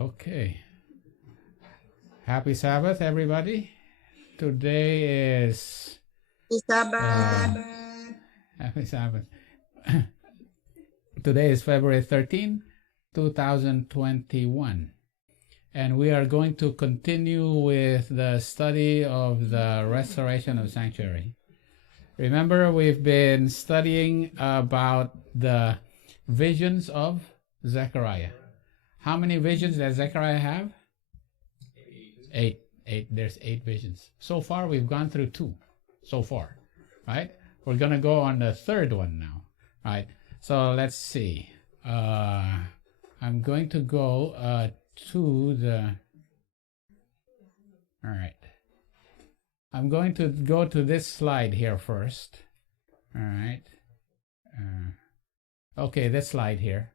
Okay. Happy Sabbath, everybody. Today is Sabbath. Happy Sabbath. Today is February 13, 2021. And we are going to continue with the study of the restoration of sanctuary. Remember, we've been studying about the visions of Zechariah. How many visions does Zechariah have? Eight. There's 8 visions. So far, we've gone through 2. So far, right? We're going to go on the third one now, right? So let's see. I'm going to go to the... All right. I'm going to go to this slide here first. All right. Okay, this slide here.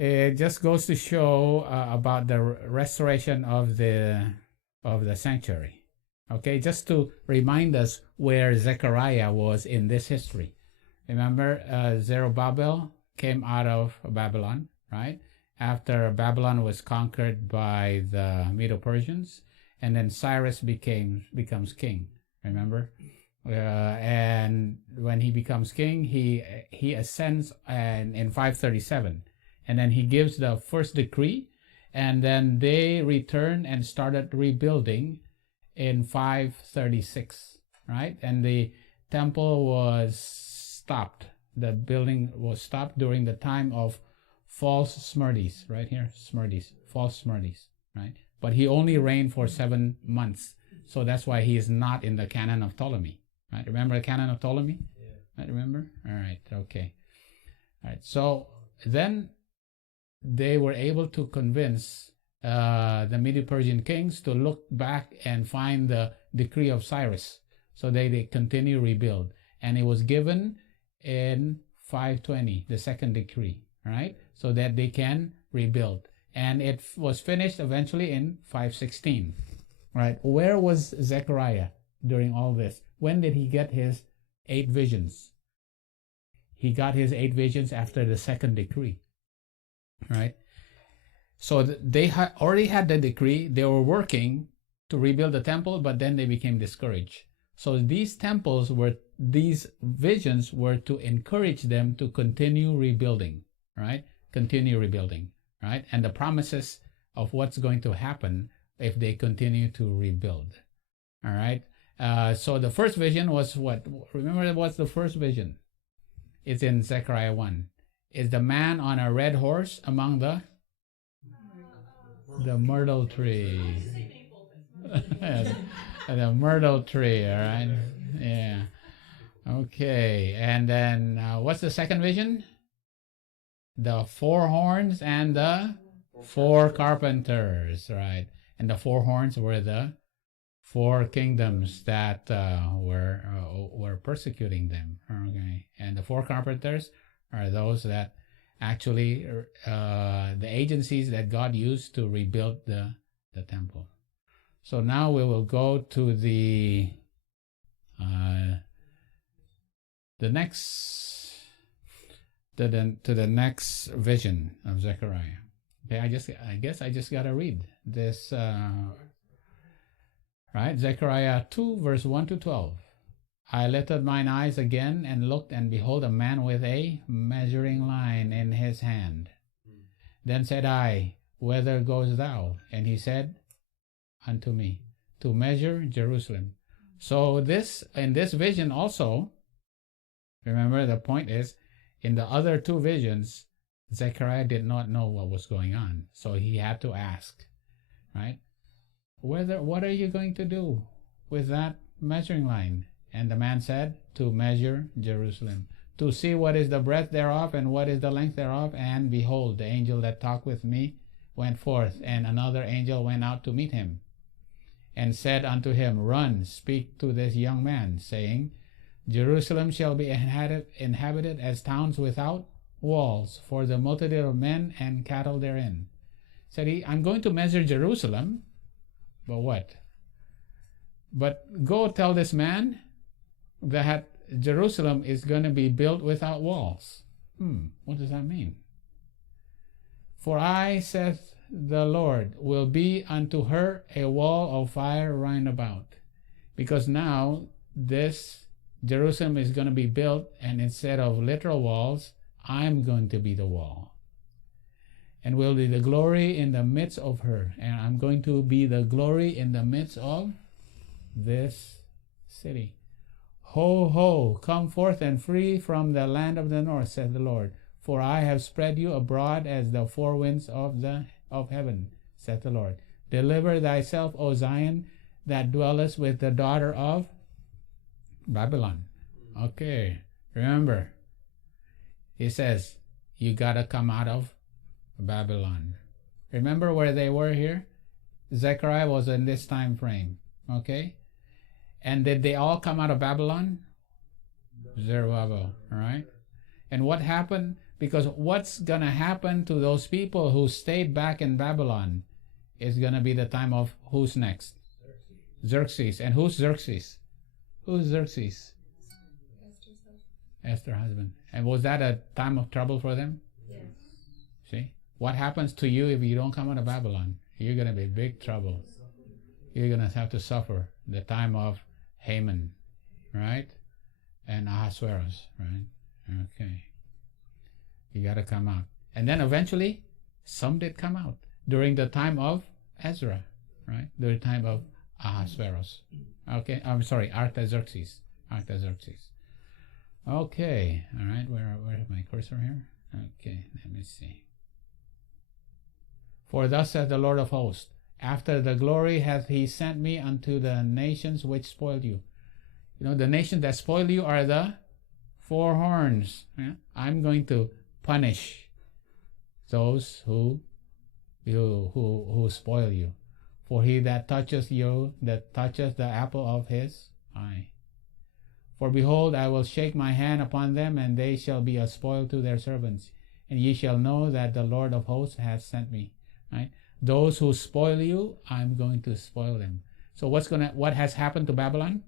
It just goes to show about the restoration of the sanctuary. Okay, just to remind us where Zechariah was in this history. Remember, Zerubbabel came out of Babylon, right? After Babylon was conquered by the Medo-Persians, and then Cyrus becomes king. Remember, and when he becomes king, he ascends in 537. And then he gives the first decree, and then they returned and started rebuilding in 536, right? And the temple was stopped. The building was stopped during the time of false Smerdis, right here, false Smerdis, right? But he only reigned for 7 months, so that's why he is not in the canon of Ptolemy, right? Remember the canon of Ptolemy? Yeah. Right, remember? All right, okay. All right, so then they were able to convince the Medo-Persian kings to look back and find the decree of Cyrus. So they continue rebuild. And it was given in 520, the second decree, right? So that they can rebuild. And it was finished eventually in 516, right? Where was Zechariah during all this? When did he get his 8 visions? He got his 8 visions after the second decree. Right, so they already had the decree. They were working to rebuild the temple, but then they became discouraged. So these visions were to encourage them to continue rebuilding, right? Continue rebuilding, right? And the promises of what's going to happen if they continue to rebuild. All right. So the first vision was what? Remember, what's the first vision? It's in Zechariah 1. Is the man on a red horse among the myrtle tree. The myrtle tree, all right? Yeah. Okay, and then what's the second vision? The 4 horns and the 4 carpenters, right? And the 4 horns were the 4 kingdoms that were persecuting them. Okay, and the 4 carpenters are those that actually the agencies that God used to rebuild the temple. So now we will go to the next vision of Zechariah. Okay, I guess I just gotta read this. Right, Zechariah 2 verse 1 to 12. I lifted mine eyes again and looked, and behold, a man with a measuring line in his hand. Then said I, Whither goest thou? And he said unto me, To measure Jerusalem. So in this vision also, remember the point is, in the other 2 visions, Zechariah did not know what was going on. So he had to ask, right? What are you going to do with that measuring line? And the man said, To measure Jerusalem, to see what is the breadth thereof, and what is the length thereof. And behold, the angel that talked with me went forth, and another angel went out to meet him, and said unto him, Run, speak to this young man, saying, Jerusalem shall be inhabited as towns without walls, for the multitude of men and cattle therein. Said he, I'm going to measure Jerusalem, but what? But go tell this man that Jerusalem is going to be built without walls. What does that mean? For I, saith the Lord will be unto her a wall of fire round about. Because now this Jerusalem is going to be built, and instead of literal walls, I'm going to be the wall. And will be the glory in the midst of her. And I'm going to be the glory in the midst of this city. Ho, ho, come forth and free from the land of the north, said the Lord. For I have spread you abroad as the four winds of heaven, said the Lord. Deliver thyself, O Zion, that dwellest with the daughter of Babylon. Okay, remember, he says, you got to come out of Babylon. Remember where they were here? Zechariah was in this time frame. Okay? And did they all come out of Babylon? Zerubbabel. All right? And what happened? Because what's going to happen to those people who stayed back in Babylon is going to be the time of who's next? Xerxes. And who's Xerxes? Who's Xerxes? Esther's husband. And was that a time of trouble for them? Yes. See? What happens to you if you don't come out of Babylon? You're going to be in big trouble. You're going to have to suffer the time of Haman, right? And Ahasuerus, right? Okay. You got to come out. And then eventually, some did come out during the time of Ezra, right? During the time of Ahasuerus. Okay, I'm sorry, Artaxerxes. Artaxerxes. Okay, all right, where is my cursor here? Okay, let me see. For thus saith the Lord of hosts, after the glory hath he sent me unto the nations which spoiled you. You know, the nations that spoil you are the four horns. Yeah? I'm going to punish those who spoil you. For he that toucheth you, that toucheth the apple of his eye. For behold, I will shake my hand upon them, and they shall be a spoil to their servants. And ye shall know that the Lord of hosts hath sent me. Right? Those who spoil you, I'm going to spoil them. So what has happened to Babylon?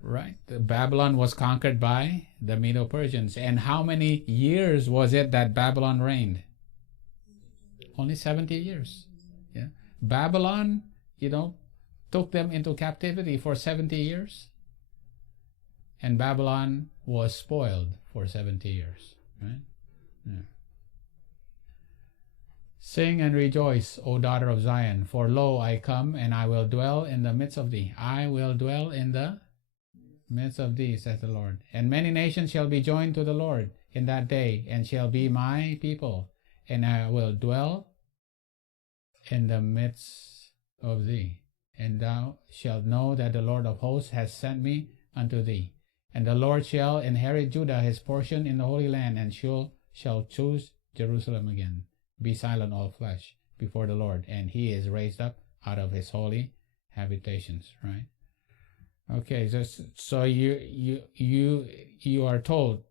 Right. Babylon was conquered by the Medo-Persians. And how many years was it that Babylon reigned? Only 70 years. Yeah. Babylon, took them into captivity for 70 years. And Babylon was spoiled for 70 years. Right? Yeah. Sing and rejoice, O daughter of Zion, for lo, I come, and I will dwell in the midst of thee. I will dwell in the midst of thee, saith the Lord. And many nations shall be joined to the Lord in that day, and shall be my people. And I will dwell in the midst of thee. And thou shalt know that the Lord of hosts has sent me unto thee. And the Lord shall inherit Judah his portion in the Holy Land, and shall choose Jerusalem again. Be silent, all flesh, before the Lord, and he is raised up out of his holy habitations. Right? Okay, so you are told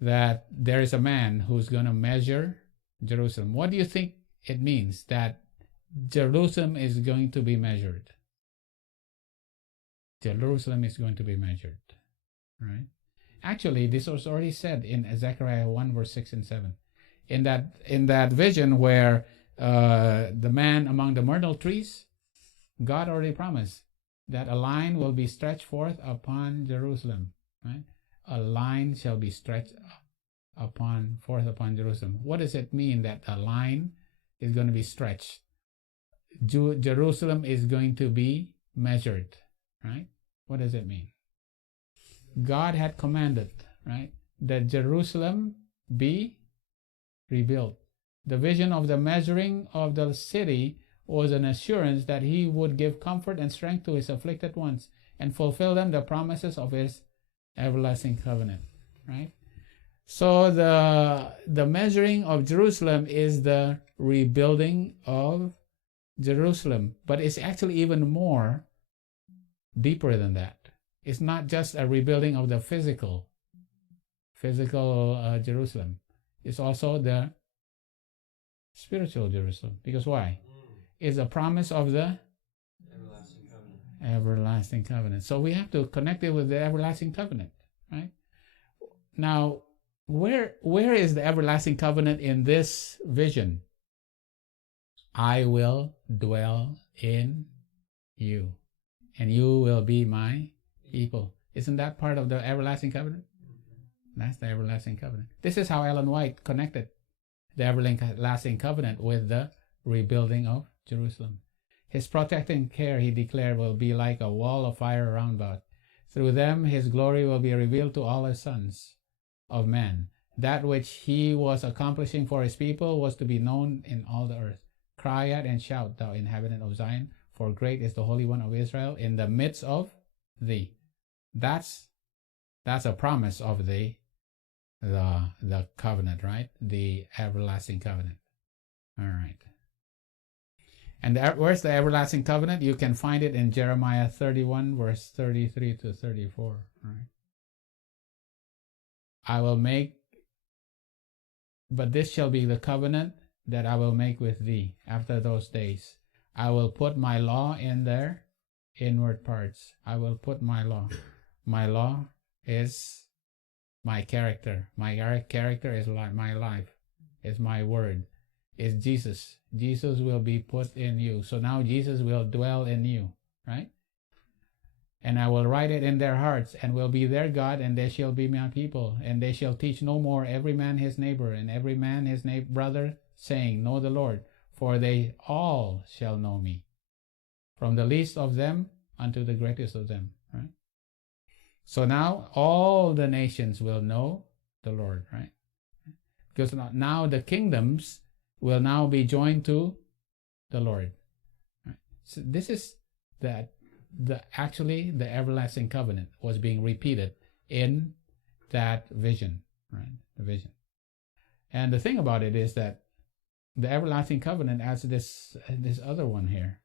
that there is a man who's going to measure Jerusalem. What do you think it means that Jerusalem is going to be measured? Jerusalem is going to be measured, right? Actually, this was already said in Zechariah 1 verse 6 and 7. In that vision where the man among the myrtle trees, God already promised that a line will be stretched forth upon Jerusalem, right? A line shall be stretched forth upon Jerusalem. What does it mean that a line is going to be stretched? Jerusalem is going to be measured, right? What does it mean? God had commanded, right, that Jerusalem be rebuilt. The vision of the measuring of the city was an assurance that he would give comfort and strength to his afflicted ones and fulfill them the promises of his everlasting covenant, right? So the measuring of Jerusalem is the rebuilding of Jerusalem, but it's actually even more deeper than that. It's not just a rebuilding of the physical Jerusalem. It's also the spiritual Jerusalem. Because why? It's a promise of the everlasting covenant. So we have to connect it with the everlasting covenant, right? Now, where is the everlasting covenant in this vision? I will dwell in you, and you will be my people. Isn't that part of the everlasting covenant? That's the everlasting covenant. This is how Ellen White connected the everlasting covenant with the rebuilding of Jerusalem. His protecting care, he declared, will be like a wall of fire around about. Through them his glory will be revealed to all his sons of men. That which he was accomplishing for his people was to be known in all the earth. Cry out and shout, thou inhabitant of Zion, for great is the Holy One of Israel in the midst of thee. That's a promise of the covenant, right? The everlasting covenant. All right. And where's the everlasting covenant? You can find it in Jeremiah 31, verse 33 to 34. Right? But this shall be the covenant that I will make with thee after those days. I will put my law in their inward parts. I will put my law. My law is my character. My character is my life. Is my word. Is Jesus. Jesus will be put in you. So now Jesus will dwell in you, right? And I will write it in their hearts, and will be their God, and they shall be my people. And they shall teach no more every man his neighbor, and every man his brother, saying, Know the Lord, for they all shall know me, from the least of them unto the greatest of them, right? So now all the nations will know the Lord, right? Because now the kingdoms will now be joined to the Lord. Right? So this is actually the everlasting covenant was being repeated in that vision, right? The vision. And the thing about it is that the everlasting covenant adds this other one here,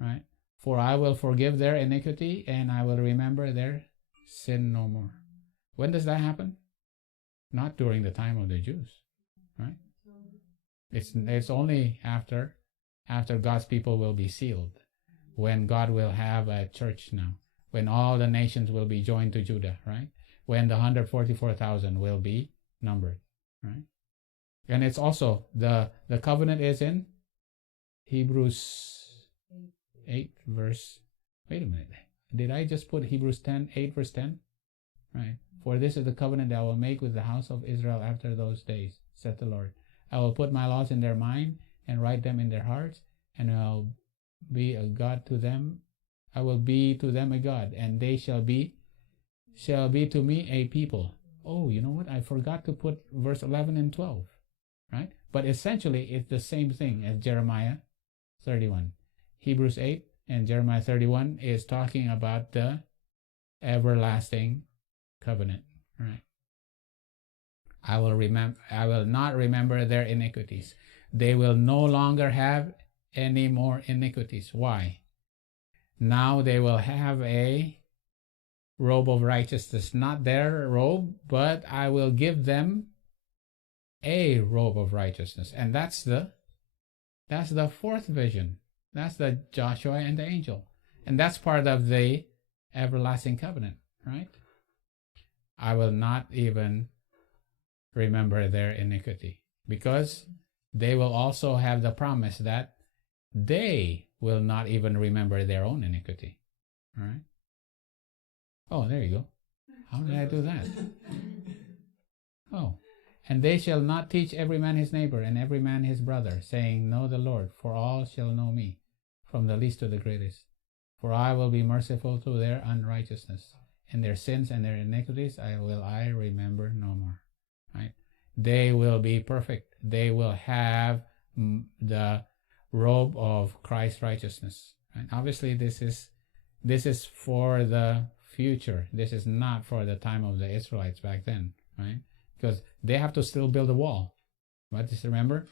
right? For I will forgive their iniquity, and I will remember their sin no more. When does that happen? Not during the time of the Jews, right? It's only after God's people will be sealed, when God will have a church now, when all the nations will be joined to Judah, right? When the 144,000 will be numbered, right? And it's also the covenant is in Hebrews 8 verse. Wait a minute. Did I just put Hebrews 8 verse 10? Right. For this is the covenant that I will make with the house of Israel after those days, saith the Lord. I will put my laws in their mind and write them in their hearts, and I'll be a God to them. I will be to them a God, and they shall be to me a people. Oh, you know what? I forgot to put verse 11 and 12, right? But essentially, it's the same thing as Jeremiah 31. Hebrews 8 and Jeremiah 31 is talking about the everlasting covenant, right? I will not remember their iniquities. They will no longer have any more iniquities. Why? Now they will have a robe of righteousness, not their robe, but I will give them a robe of righteousness. And that's the fourth vision. That's the Joshua and the angel. And that's part of the everlasting covenant, right? I will not even remember their iniquity, because they will also have the promise that they will not even remember their own iniquity. All right? Oh, there you go. How did I do that? Oh. And they shall not teach every man his neighbor and every man his brother, saying, Know the Lord, for all shall know me, from the least to the greatest. For I will be merciful to their unrighteousness, and their sins and their iniquities I remember no more. Right? They will be perfect. They will have the robe of Christ's righteousness. Right? Obviously, this is for the future. This is not for the time of the Israelites back then, right? Because they have to still build a wall. But just remember,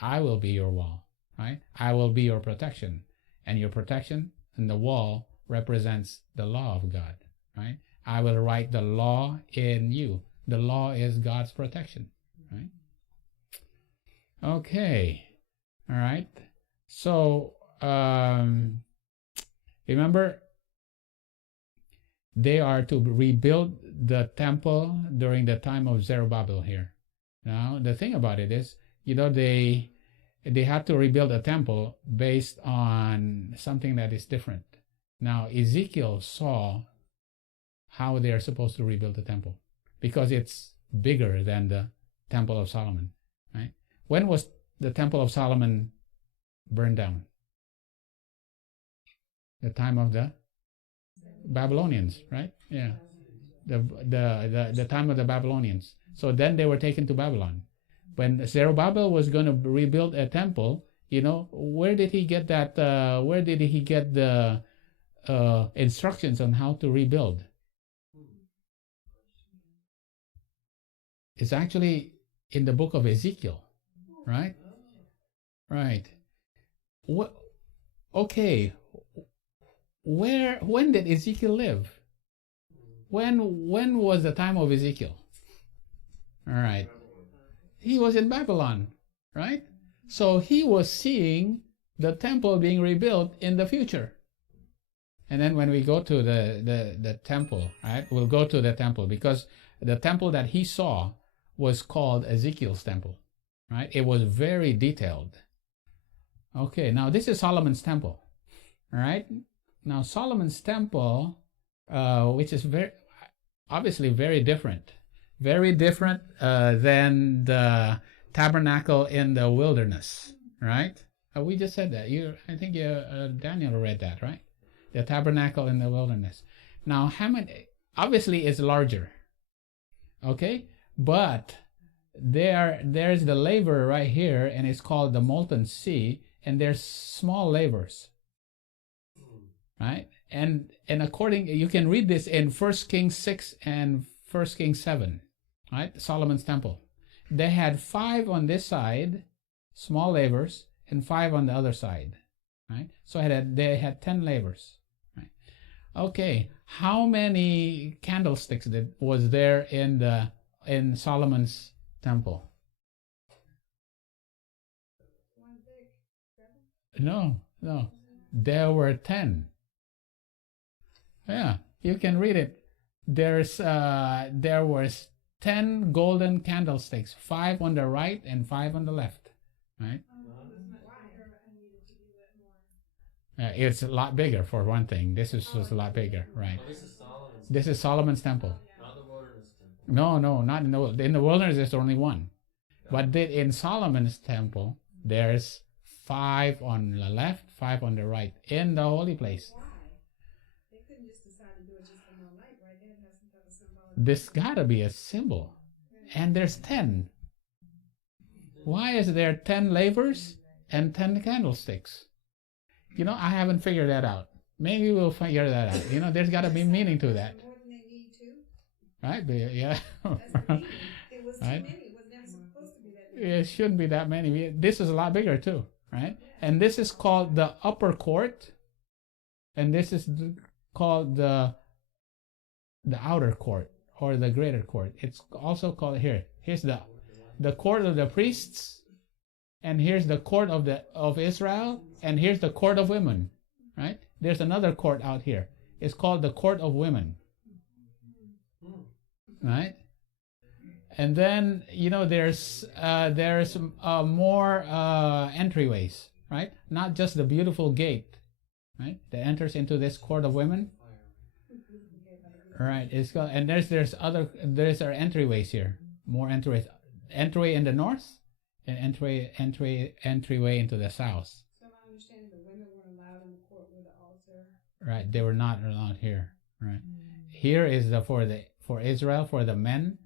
I will be your wall, right? I will be your protection, and your protection and the wall represents the law of God, right? I will write the law in you. The law is God's protection, right? Okay, all right. So remember, They are to rebuild the temple during the time of Zerubbabel here. Now, the thing about it is, they had to rebuild a temple based on something that is different. Now, Ezekiel saw how they are supposed to rebuild the temple because it's bigger than the Temple of Solomon, right? When was the Temple of Solomon burned down? The time of the Babylonians, right? Yeah. The time of the Babylonians. So then they were taken to Babylon. When Zerubbabel was going to rebuild a temple, where did he get that? Where did he get the instructions on how to rebuild? It's actually in the book of Ezekiel, right? Right. What? Okay. When did Ezekiel live? When was the time of Ezekiel? All right. He was in Babylon, right? So he was seeing the temple being rebuilt in the future. And then when we go to the temple, right? We'll go to the temple because the temple that he saw was called Ezekiel's temple, right? It was very detailed. Okay, now this is Solomon's temple, all right? Now Solomon's temple, which is obviously very different than the tabernacle in the wilderness, right? We just said that. I think Daniel read that, right? The tabernacle in the wilderness. Now, obviously it's larger, okay? But there's the laver right here, and it's called the molten sea, and there's small lavers, right? And you can read this in 1 Kings 6 and 1 Kings 7, right? Solomon's temple. They had 5 on this side, small lavers, and 5 on the other side, right? So they had 10 lavers, right? Okay, how many candlesticks was there in Solomon's temple? No. There were 10. Yeah, you can read it. There was 10 golden candlesticks, 5 on the right and 5 on the left, right? It's a lot bigger for one thing. This is a lot bigger, right? This is Solomon's temple. Not the wilderness temple. No, not in the wilderness. There's only one, but in Solomon's temple, there's 5 on the left, 5 on the right in the holy place. This gotta be a symbol, and there's 10. Why is there 10 lavers and 10 candlesticks? I haven't figured that out. Maybe we'll figure that out. There's got to be meaning to that. Right? Yeah. It was too Right? many. It was never supposed to be that many. It shouldn't be that many. This is a lot bigger too, right? And this is called the upper court, and this is called the outer court or the greater court. It's also called here's the court of the priests, and here's the court of Israel, and here's the court of women, right? There's another court out here. It's called the court of women, right? And then there's more entryways, right? Not just the beautiful gate, right, that enters into this court of women. Right. It's called, and there's our entryways here. More entryways. Entry in the north, and entryway into the south. So my understanding, the women weren't allowed in the court with the altar. Right. They were not allowed here. Right. Here is for Israel, for the men,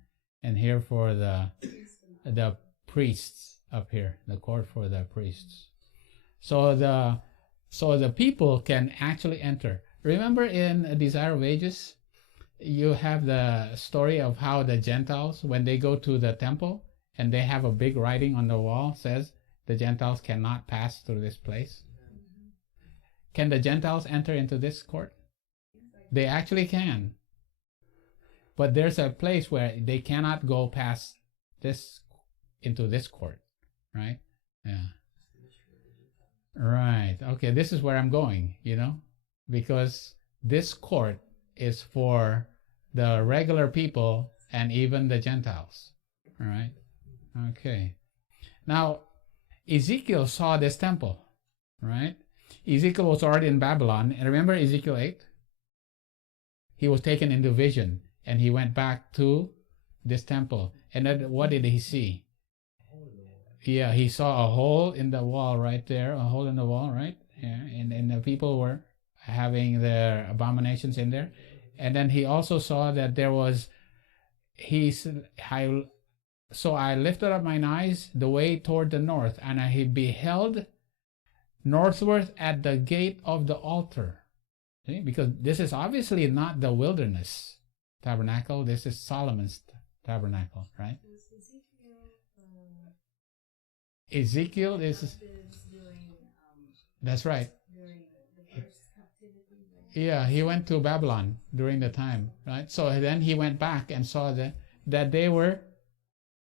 and here for the priests up here, the court for the priests. So the people can actually enter. Remember in A Desire of Ages, you have the story of how the Gentiles, when they go to the temple and they have a big writing on the wall, says the Gentiles cannot pass through this place. Can the Gentiles enter into this court? They actually can. But there's a place where they cannot go past into this court, right? Yeah. Right. Okay, this is where I'm going, because this court is for the regular people and even the Gentiles. All right? Okay. Now, Ezekiel saw this temple, right? Ezekiel was already in Babylon. And remember Ezekiel 8? He was taken into vision, and he went back to this temple. And then what did he see? Yeah, he saw a hole in the wall right there, a hole in the wall, right? Yeah, and the people were having their abominations in there. And then he also saw that there was, so I lifted up mine eyes the way toward the north, and I beheld northward at the gate of the altar. See? Because this is obviously not the wilderness tabernacle. This is Solomon's tabernacle, right? Ezekiel is during, that's right. during the first captivity. Yeah, he went to Babylon during the time, right? So then he went back and saw that they were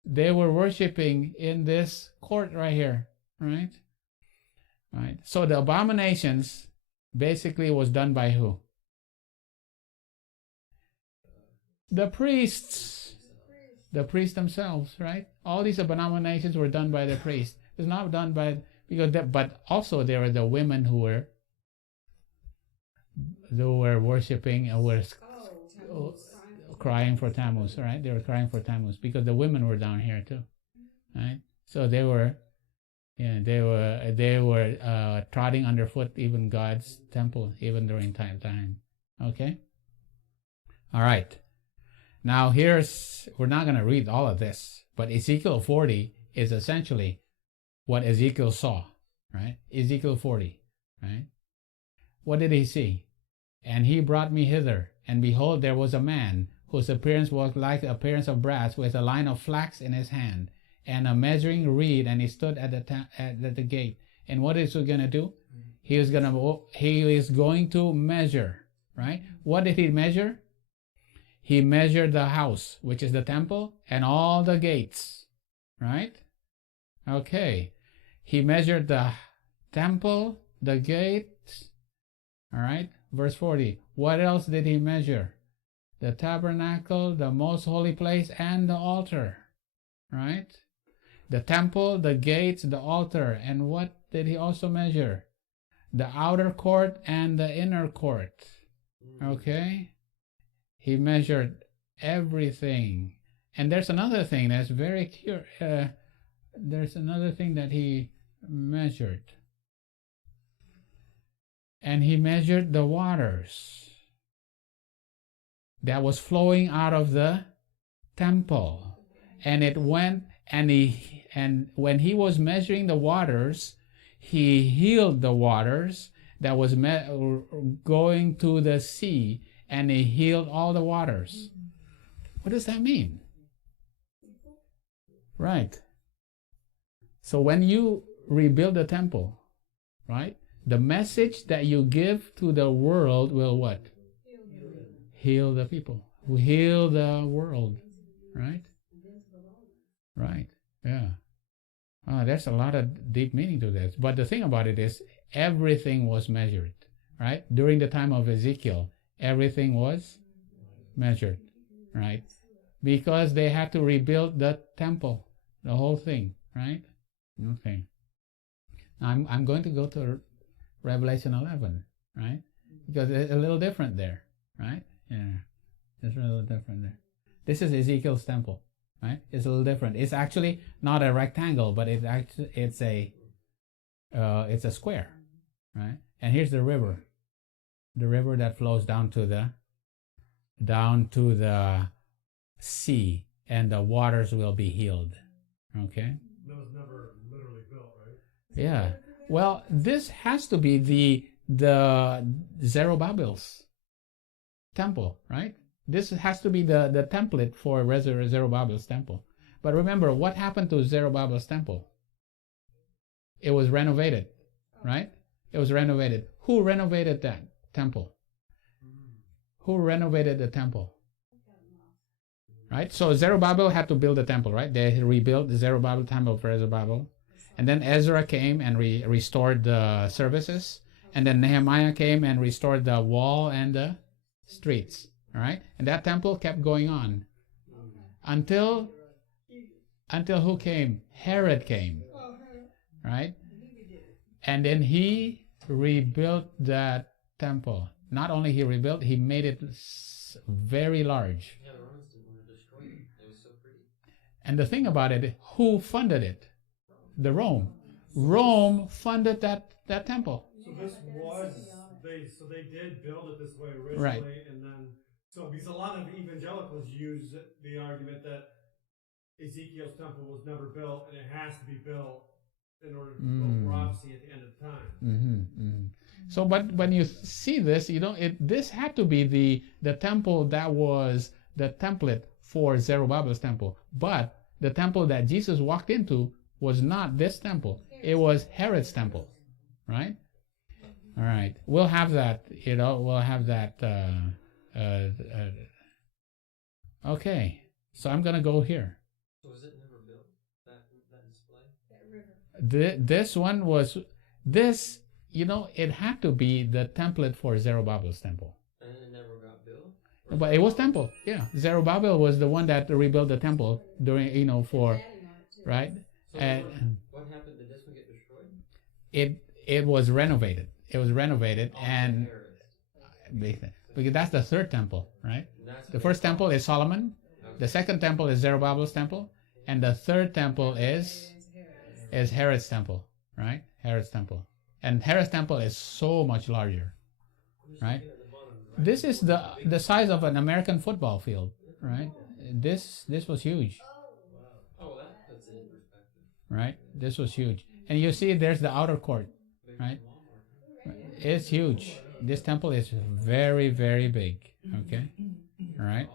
worshiping in this court right here, right? Right. So the abominations basically was done by who? The priests. The priests themselves, right? All these abominations were done by the priests. It's not done by but also there were the women who were worshiping and were crying for Tammuz, right? They were crying for Tammuz because the women were down here too, right? So they were trotting underfoot even God's temple even during time. Okay. All right. Now we're not going to read all of this, but Ezekiel 40 is essentially what Ezekiel saw, right? Ezekiel 40, right? What did he see? And he brought me hither, and behold, there was a man whose appearance was like the appearance of brass, with a line of flax in his hand, and a measuring reed, and he stood at the gate. And what is he going to do? He is going to measure, right? What did he measure? He measured the house, which is the temple, and all the gates, right? Okay. He measured the temple, the gates, all right? Verse 40. What else did he measure? The tabernacle, the most holy place, and the altar, right? The temple, the gates, the altar. And what did he also measure? The outer court and the inner court, okay? He measured everything. And there's another thing that's very curious. There's another thing that he measured. And he measured the waters that was flowing out of the temple. And it went, and when he was measuring the waters, he healed the waters that was going to the sea, and he healed all the waters. What does that mean? Right. So when you rebuild the temple, right, the message that you give to the world will what? Heal the people. Heal the world. Right? Right. Yeah. There's a lot of deep meaning to this. But the thing about it is, everything was measured. Right? During the time of Ezekiel, everything was measured. Right? Because they had to rebuild the temple. The whole thing. Right? Okay. I'm going to go to Revelation 11, right? Because it's a little different there, right? Yeah, it's a little different there. This is Ezekiel's temple, right? It's a little different. It's actually not a rectangle, but it's a square, right? And here's the river that flows down to the sea, and the waters will be healed. Okay. That was never literally built, right? Yeah. Well, this has to be the Zerubbabel's temple, right? This has to be the template for Zerubbabel's temple. But remember, what happened to Zerubbabel's temple? It was renovated, right? It was renovated. Who renovated that temple? Who renovated the temple? Right? So Zerubbabel had to build the temple, right? They rebuilt the Zerubbabel temple for Zerubbabel. And then Ezra came and restored the services. And then Nehemiah came and restored the wall and the streets. All right, and that temple kept going on until who came? Herod came, right? And then he rebuilt that temple. Not only he rebuilt, he made it very large. Yeah, the Romans didn't want to destroy it. It was so pretty. And the thing about it, who funded it? The Rome. Rome funded that temple. So this was they did build it this way originally, Right. and then because a lot of evangelicals use the argument that Ezekiel's temple was never built and it has to be built in order to fulfill prophecy at the end of time. So, but when you see this, this had to be the temple that was the template for Zerubbabel's temple. But the temple that Jesus walked into was not this temple. It was Herod's temple, right? All right. We'll have that, we'll have that. Okay. So I'm going to go here. So was it never built, that display? This one was, it had to be the template for Zerubbabel's temple. And it never got built? But it was temple, yeah. Zerubbabel was the one that rebuilt the temple during, right? So And what happened? Did this one get destroyed? it was renovated. It was renovated, and because that's the third temple, right? The first temple is Solomon. The second temple is Zerubbabel's temple, and the third temple is Herod's temple, right? Herod's temple, and Herod's temple is so much larger, right? This is the size of an American football field, right? This was huge, Oh, that puts it in perspective. right? This was huge, and you see there's the outer court, right? It's huge. This temple is very, very big. Okay, all right,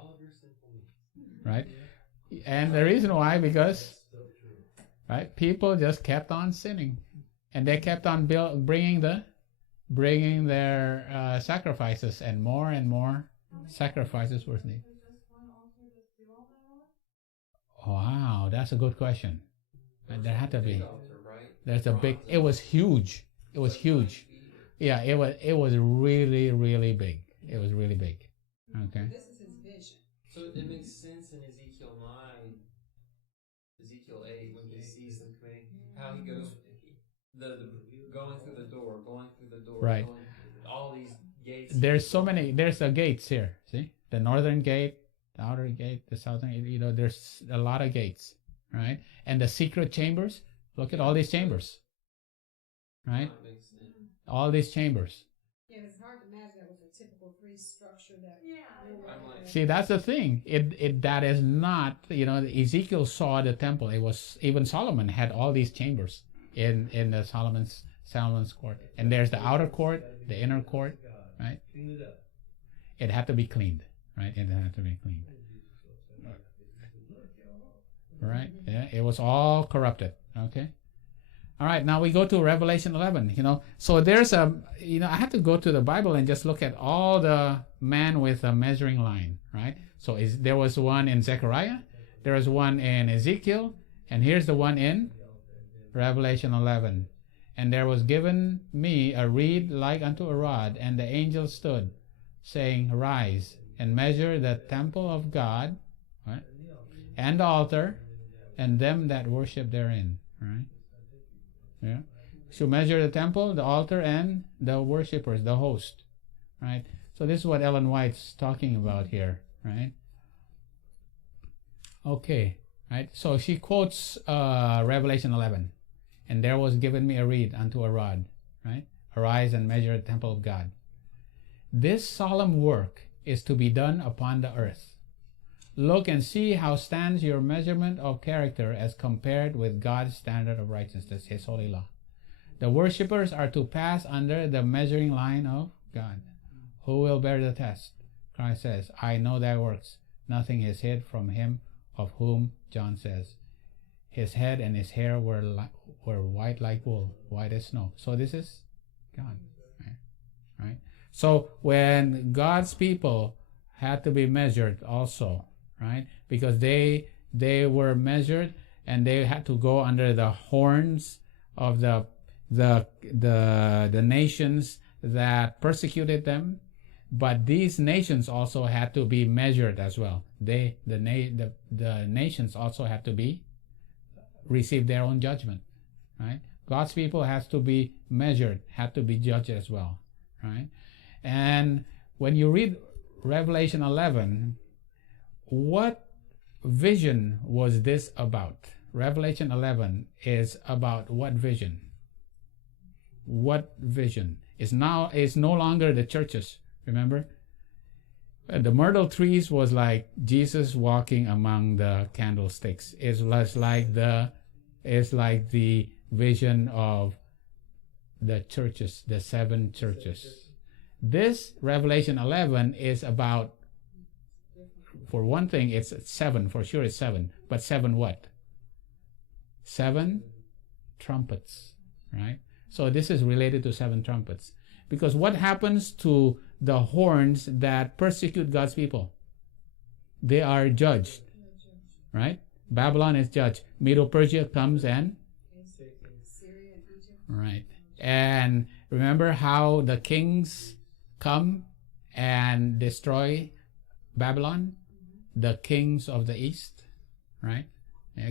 right. And the reason why, because right, people just kept on sinning, and they kept on bringing their sacrifices, and more sacrifices were needed. Wow, that's a good question. And there had to be. There's a big. It was huge. It was huge. Yeah, it was really, really big. It was really big. Okay. This is his vision. So it makes sense in Ezekiel 9, Ezekiel 8, when he sees them coming, how he goes, the going through the door, Right. all these gates. There's the gates here. See, the northern gate, the outer gate, the southern gate. There's a lot of gates, right? And the secret chambers. Look at all these chambers, right? That makes sense. All these chambers. Yeah, it's hard to imagine that with a typical free structure that. I'm like, See, that's the thing. That is not. Ezekiel saw the temple. It was even Solomon had all these chambers in the Solomon's court. And there's the outer court, the inner court, right? It had to be cleaned, right? It had to be cleaned. Right? Yeah, it was all corrupted. Okay. All right, now we go to Revelation 11, So there's I have to go to the Bible and just look at all the man with a measuring line, right? So there was one in Zechariah, there was one in Ezekiel, and here's the one in Revelation 11. And there was given me a reed like unto a rod, and the angel stood, saying, Rise, and measure the temple of God, right? And the altar, and them that worship therein, right? Yeah. So measure the temple, the altar, and the worshippers, the host, right? So this is what Ellen White's talking about here, right? Okay, right? So she quotes Revelation 11. And there was given me a reed unto a rod, right? Arise and measure the temple of God. This solemn work is to be done upon the earth. Look and see how stands your measurement of character as compared with God's standard of righteousness, His holy law. The worshippers are to pass under the measuring line of God. Who will bear the test? Christ says, I know thy works. Nothing is hid from him of whom John says, his head and his hair were white like wool, white as snow. So this is God, right? So when God's people had to be measured also, right? Because they were measured and they had to go under the horns of the nations that persecuted them, But these nations also had to be measured as well. The nations also had to be receive their own judgment, right? God's people has to be measured, had to be judged as well, right? And when you read Revelation 11, what vision was this about? Revelation 11 is about what vision? What vision? It's no longer the churches, remember? The myrtle trees was like Jesus walking among the candlesticks. It's like the vision of the churches, the 7 churches. This Revelation 11 is about, for one thing, it's 7, for sure it's 7. But 7 what? 7 trumpets, right? So this is related to 7 trumpets. Because what happens to the horns that persecute God's people? They are judged, right? Babylon is judged. Medo-Persia comes and... Right. And remember how the kings come and destroy Babylon? The kings of the east, right?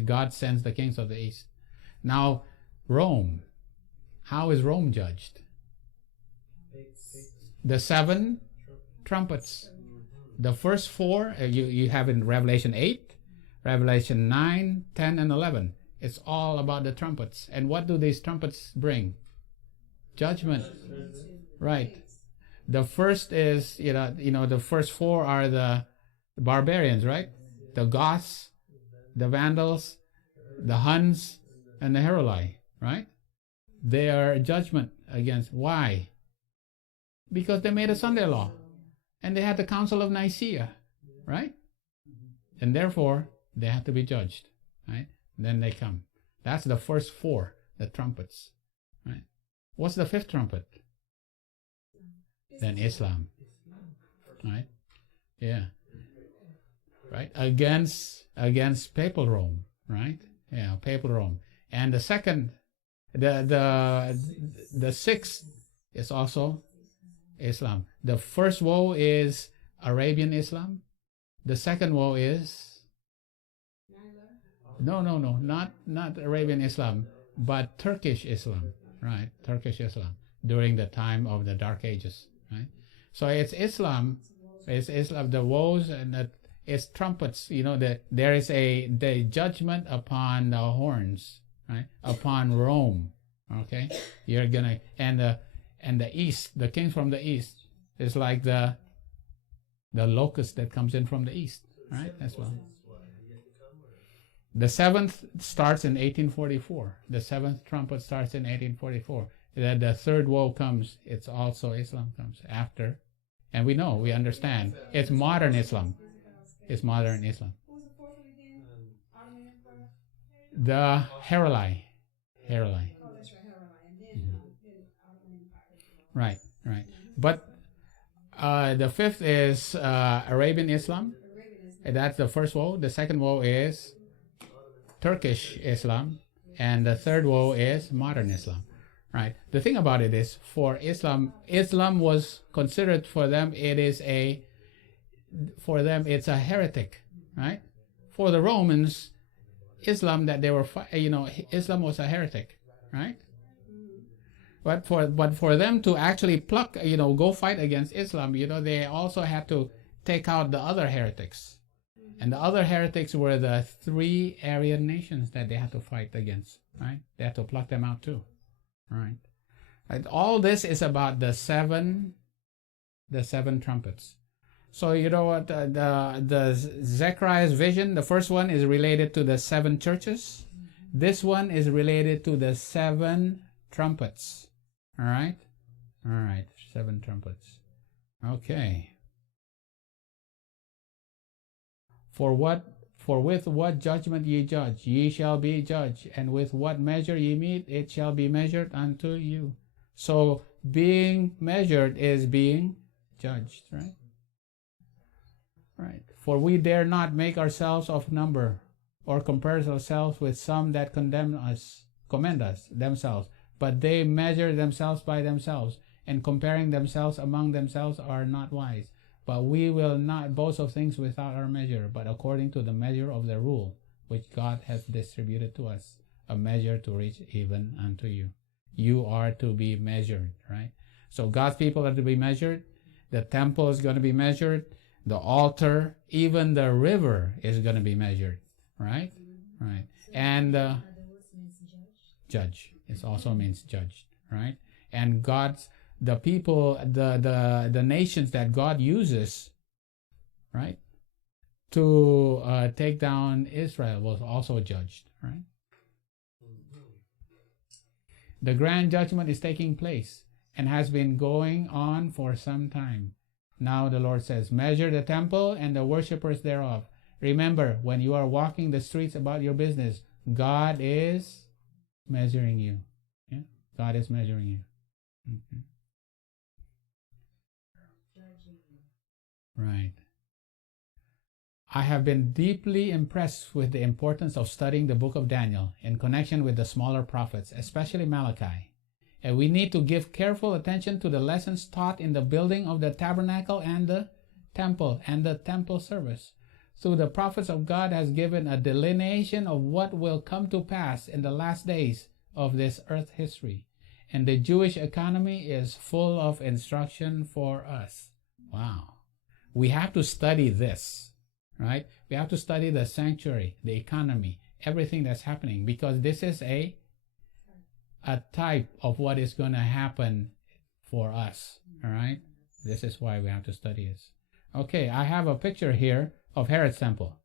God sends the kings of the east. Now, Rome. How is Rome judged? The 7 trumpets. The first 4, you have in Revelation 8, Revelation 9, 10, and 11. It's all about the trumpets. And what do these trumpets bring? Judgment. Right. The first is, the first 4 are the barbarians, right? The Goths, the Vandals, the Huns, and the Heruli, right? They are judgment against. Why? Because they made a Sunday law. And they had the Council of Nicaea, right? And therefore, they have to be judged, right? Then they come. That's the first 4, the trumpets, right? What's the 5th trumpet? Then Islam, right? Yeah, right? Against papal Rome, right? Yeah, papal Rome. And the second, the 6th is also Islam. The first woe is Arabian Islam. The second woe is no, not Arabian Islam, but Turkish Islam, right? Turkish Islam during the time of the Dark Ages, right? So it's Islam, the woes, and it's trumpets. There is the judgment upon the horns, right? Upon Rome, okay? You're gonna and the east, the king from the east, is like the locust that comes in from the east, right? As well. The 7th starts in 1844. The 7th trumpet starts in 1844. Then the 3rd woe comes. It's also Islam comes after, and we understand. It's modern Islam. It's modern Islam. The Heruli. Oh, that's right, Heruli. And then Ottoman Empire. Right. But the 5th is Arabian Islam. That's the first woe. The second woe is Turkish Islam. And the 3rd woe is modern Islam. Right. The thing about it is, for Islam was considered for them, it's a heretic, right? For the Romans, Islam that they were, Islam was a heretic, right? But for them to actually go fight against Islam, they also had to take out the other heretics. And the other heretics were the 3 Aryan nations that they had to fight against, right? They had to pluck them out too, right? All this is about the 7 trumpets. So you know what, the Zechariah's vision, the first one is related to the 7 churches. This one is related to the 7 trumpets. All right, 7 trumpets. Okay. For with what judgment ye judge, ye shall be judged, and with what measure ye mete, it shall be measured unto you. So being measured is being judged, right? Right. For we dare not make ourselves of number, or compare ourselves with some that commend us themselves, but they measure themselves by themselves, and comparing themselves among themselves are not wise. But we will not boast of things without our measure, but according to the measure of the rule which God has distributed to us, a measure to reach even unto you. You are to be measured, right? So God's people are to be measured. The temple is going to be measured. The altar, even the river is going to be measured, right? Right. And judge. It also means judge, right? And the people, the nations that God uses, right, to take down Israel was also judged, right? The grand judgment is taking place and has been going on for some time. Now the Lord says, measure the temple and the worshippers thereof. Remember, when you are walking the streets about your business, God is measuring you. Yeah? God is measuring you. Mm-hmm. Right. I have been deeply impressed with the importance of studying the book of Daniel in connection with the smaller prophets, especially Malachi. And we need to give careful attention to the lessons taught in the building of the tabernacle and the temple service. So the prophets of God has given a delineation of what will come to pass in the last days of this earth history. And the Jewish economy is full of instruction for us. Wow. We have to study this, right? We have to study the sanctuary, the economy, everything that's happening, because this is a type of what is going to happen for us, all right? This is why we have to study this. Okay, I have a picture here of Herod's temple.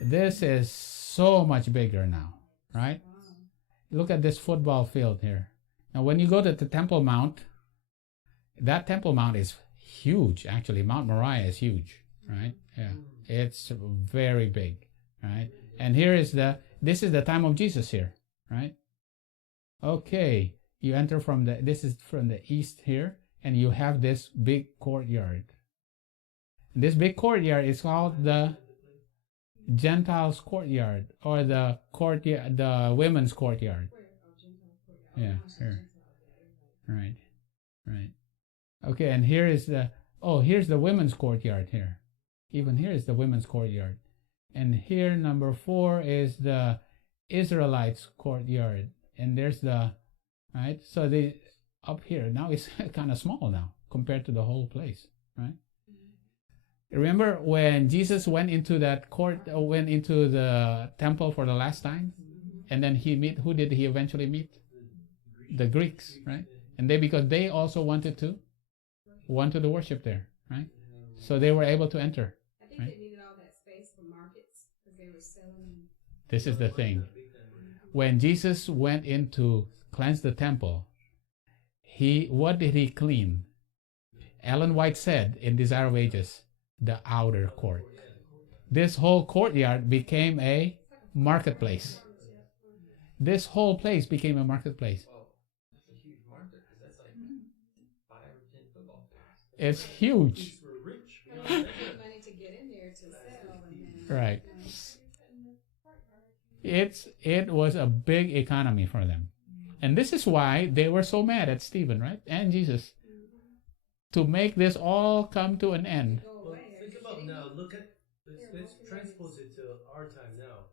This is so much bigger now, right? Look at this football field here. Now, when you go to the Temple Mount, that Temple Mount is huge, actually. Mount Moriah is huge, right? Yeah, it's very big, right? And this is the time of Jesus here, right? Okay, you enter this is from the east here, and you have this big courtyard. This big courtyard is called the Gentiles' courtyard, or the women's courtyard. Yeah, here. Right. Okay, and here's the women's courtyard here. Even here is the women's courtyard. And here, number 4, is the Israelites' courtyard. And there's right? So up here, now it's kind of small now compared to the whole place, right? Remember when Jesus went into the temple for the last time? And then who did he eventually meet? The Greeks, right? And because they also wanted to worship there, right? So they were able to enter. I think they needed all that space for markets because they were selling. This is the thing. When Jesus went in to cleanse the temple, what did he clean? Ellen White said in Desire of Ages, the outer court. This whole courtyard became a marketplace. This whole place became a marketplace. Well, that's a huge market because that's like 5 or 10 football fields. It's huge. We're rich. Money to get in there to sell, and then Right. It was a big economy for them. And this is why they were so mad at Stephen, right? And Jesus. To make this all come to an end. Well, think about now. Let's transpose it to our time now.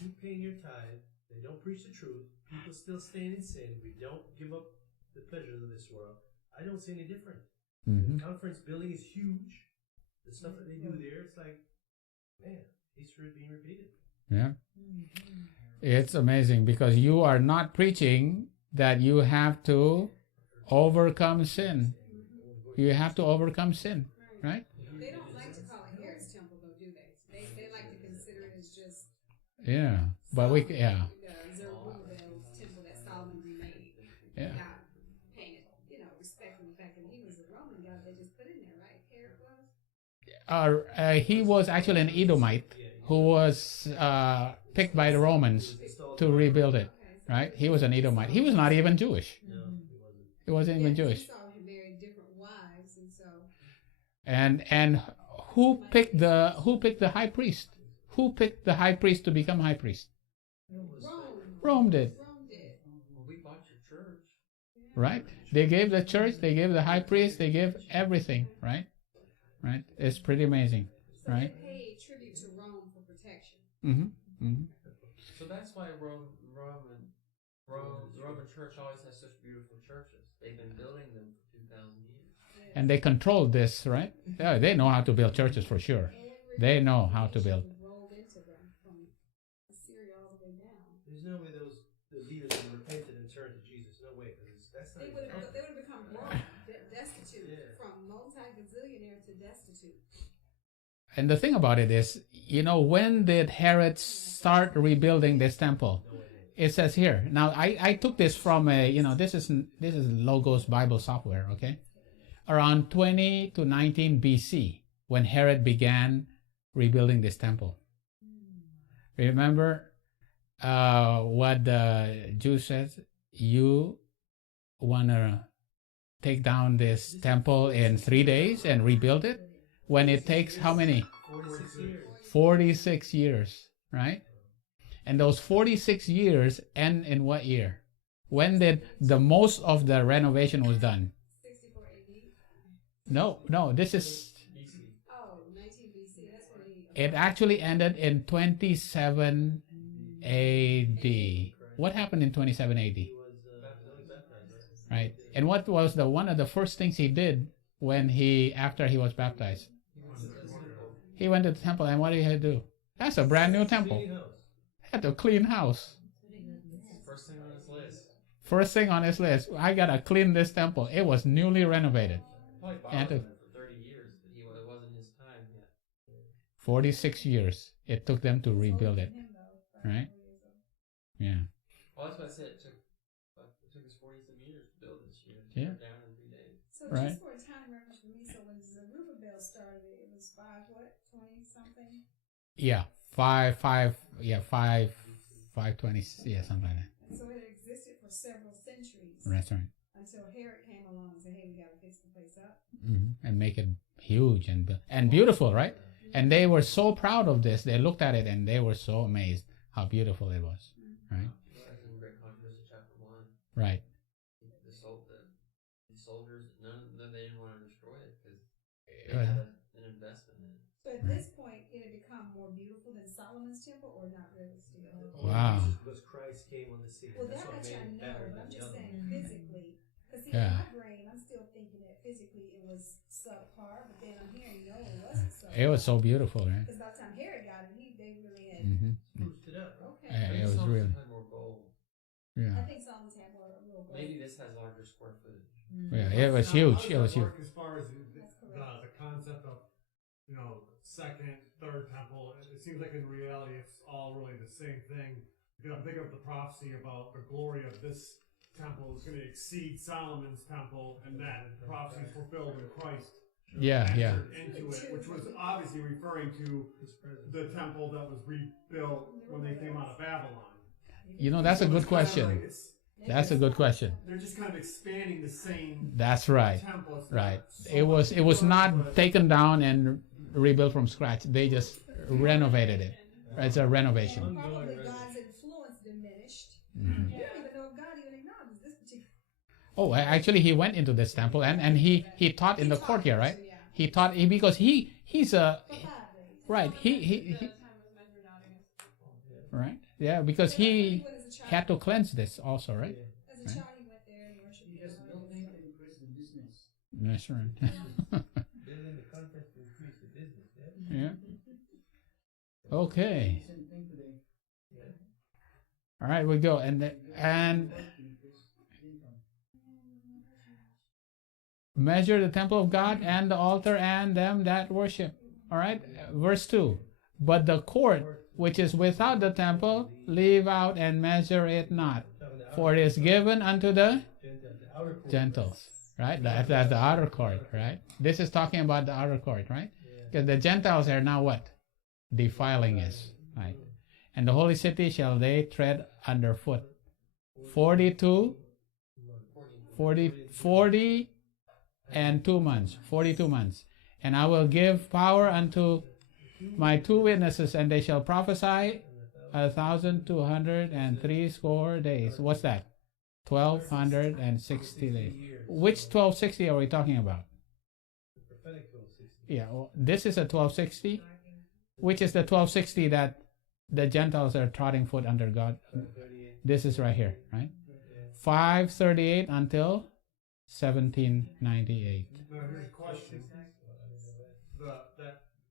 Keep paying your tithe. They don't preach the truth. People still staying in sin. We don't give up the pleasures of this world. I don't see any different. Mm-hmm. The conference building is huge. The stuff that they do there, it's like, man, history is being repeated. Yeah. It's amazing because you are not preaching that you have to overcome sin. You have to overcome sin, right? they don't like to call it Herod's temple, though, do they? They like to consider it as just Yeah. But the Zerubbabel's temple that Solomon remade. Yeah. Not paying it, respecting the fact that he was a Roman god. They just put in there, right? Herod was. He was actually an Edomite who was picked by the Romans to rebuild it, right? He was an Edomite. He was not even Jewish. No, He wasn't even Jewish. Esau had married different wives, and so. And who picked the high priest? Who picked the high priest to become high priest? Rome did. Well, we bought your church. right? They gave the church, they gave the high priest, they gave everything, right? Right? It's pretty amazing, So right? they paid tribute to Rome for protection. Mm-hmm. Mm-hmm. So that's why the Roman Church always has such beautiful churches. They've been building them for 2,000 years. And they control this, right? Yeah, they know how to build churches for sure. They know how to build. Rolled into them from Assyria all the way down. There's no way the leaders would have repented and turned to Jesus. No way, because that's not. They would have become broke, destitute, from multi-gazillionaire to destitute. And the thing about it is, when did Herod start rebuilding this temple? It says here. Now, I took this from this is Logos Bible software, okay? Around 20 to 19 BC, when Herod began rebuilding this temple. Remember what the Jew says? You want to take down this temple in 3 days and rebuild it? When it takes how many? 46 years. 46 years, right? And those 46 years end in what year? When did the most of the renovation was done? 64 AD. No, this is... Oh, 19 BC. That's when he... It actually ended in 27 AD. What happened in 27 AD? He was baptized, Right? And what was one of the first things he did after he was baptized? He went to the temple, and what did he do? That's a brand new temple. Had a clean house. First thing on his list. First thing on his list, I gotta clean this temple. It was newly renovated. Probably borrowed it for 30 years, but it wasn't his time yet. 46 years it took them to rebuild it. Right? Yeah. Well, that's what I said. It took us 40-some years to build this year. Yeah. Down in 3 days. So Right. just for a time reference for me, so when Zerubbabel started it was 20 something? Yeah. 520, yeah, something like that. And so it existed for several centuries. Restaurant. Until Herod came along and said, hey, we got to fix the place up. And make it huge and beautiful, right? And they were so proud of this. They looked at it and they were so amazed how beautiful it was, right? That's in Great Controversy, chapter 1. Right. The soldiers, none they didn't want to destroy it because they had an investment in it. So at this point, it had become more beautiful than Solomon's temple, or not really still? Wow. Because Christ came on the scene. Well, That's that what much I made it know, better but than I'm the just other saying one. physically. Because see, Yeah. in my brain, I'm still thinking that physically it was subpar, but then I'm hearing, no, it wasn't subpar. It was so beautiful, right? Because by the time Herod got it, they really had. Spruced it up. Okay. Yeah, it was Some really. had more gold. Yeah. I think Solomon's had more real gold. Maybe this has larger square footage. Yeah, it was Now, huge. how It does was that huge. work as far as That's correct. the concept of, second, third temple? It seems like in reality it's all really the same thing. Because I'm thinking of the prophecy about the glory of this temple is going to exceed Solomon's temple, and that prophecy is fulfilled when Christ Yeah. entered into it, which was obviously referring to the temple that was rebuilt when they came out of Babylon. That's a So good it's kind of question. like That's a good question. they're just kind of expanding the same That's right. temple. It's Right. not so It was much not but- taken down and rebuilt from scratch. They just renovated it. It's a renovation. And probably God's influence diminished. Mhm. You don't even know if God even acknowledges this particular. Oh, actually, he went into this temple and he taught in the courtyard, right? Yeah. He taught because he's a For 5 days. right. He right. Yeah, because he had to cleanse this also, right? As a child, he went there and worshipped. He just built things to increase the business. That's right. Building the conference to increase the business. Yeah. Okay. Same thing today. All right, we go and Increase income. measure the temple of God and the altar and them that worship. All right, verse 2. But the court which is without the temple, leave out and measure it not, for it is given unto the Gentiles. Right, that's the outer court. Right, this is talking about the outer court. Right, because the Gentiles are now what? Defiling us. Right, and the holy city shall they tread underfoot. 42 and 2 months, 42 months. And I will give power unto my 2 witnesses, and they shall prophesy 1,260 days. What's that? 1260 days. Which 1260 are we talking about? The prophetic 1260. Yeah, well, this is a 1260, which is the 1260 that the Gentiles are trotting foot under God. 538. This is right here, right? Yeah. 538 until 1798. Now here's a question.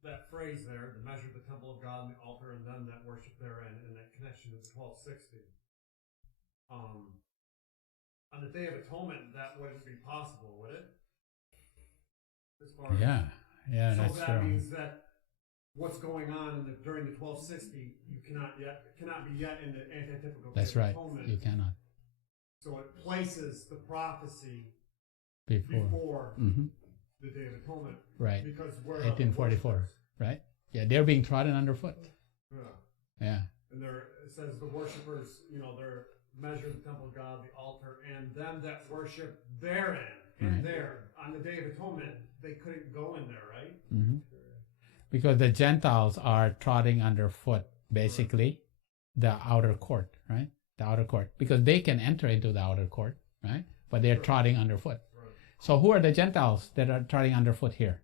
That phrase there, to measure the temple of God and the altar and them that worship therein, and that connection to the 1260. On the Day of Atonement, that wouldn't be possible, would it? As far as, Yeah, so that's that true. means that what's going on during the 1260, you cannot be yet in the antitypical That's Day of right. Atonement. You cannot. So it places the prophecy Before. before Hmm. the Day of Atonement. Right. Because we're 1844. Right? Yeah, they're being trodden underfoot. Yeah. Yeah. And it says the worshipers, they're measure the temple of God, the altar, and them that worship therein. And Right. there, on the Day of Atonement, they couldn't go in there, right? Hmm. Because the Gentiles are trotting underfoot, basically, the outer court, right? The outer court. Because they can enter into the outer court, right? But they're trotting underfoot. Right. So who are the Gentiles that are trotting underfoot here?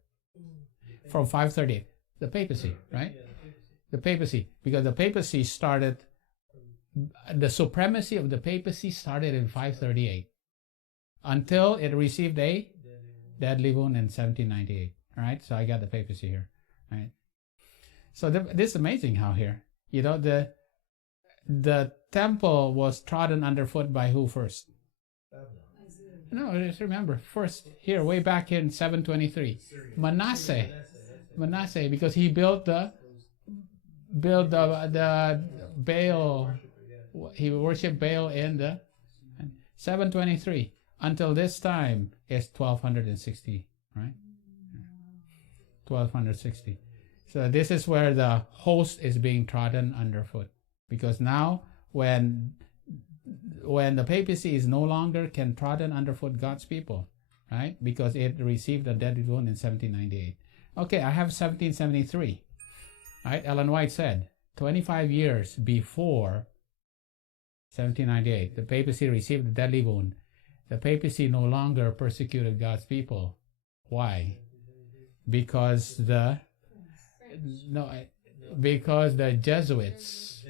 From 538. The papacy, right? The papacy. Because the papacy started, the supremacy of the papacy started in 538 until it received a deadly wound in 1798. All right, so I got the papacy here. Right. So this is amazing how here, the temple was trodden underfoot by who first? No, just remember, first here, way back in 723, Manasseh, because he built the Baal. He worshipped Baal in the 723 until this time is 1260, right? 1260. So this is where the host is being trodden underfoot, because now when the papacy is no longer can trodden underfoot God's people, right? Because it received a deadly wound in 1798. Okay, I have 1773. Right? Ellen White said 25 years before 1798, the papacy received a deadly wound. The papacy no longer persecuted God's people. Why? Because the Jesuits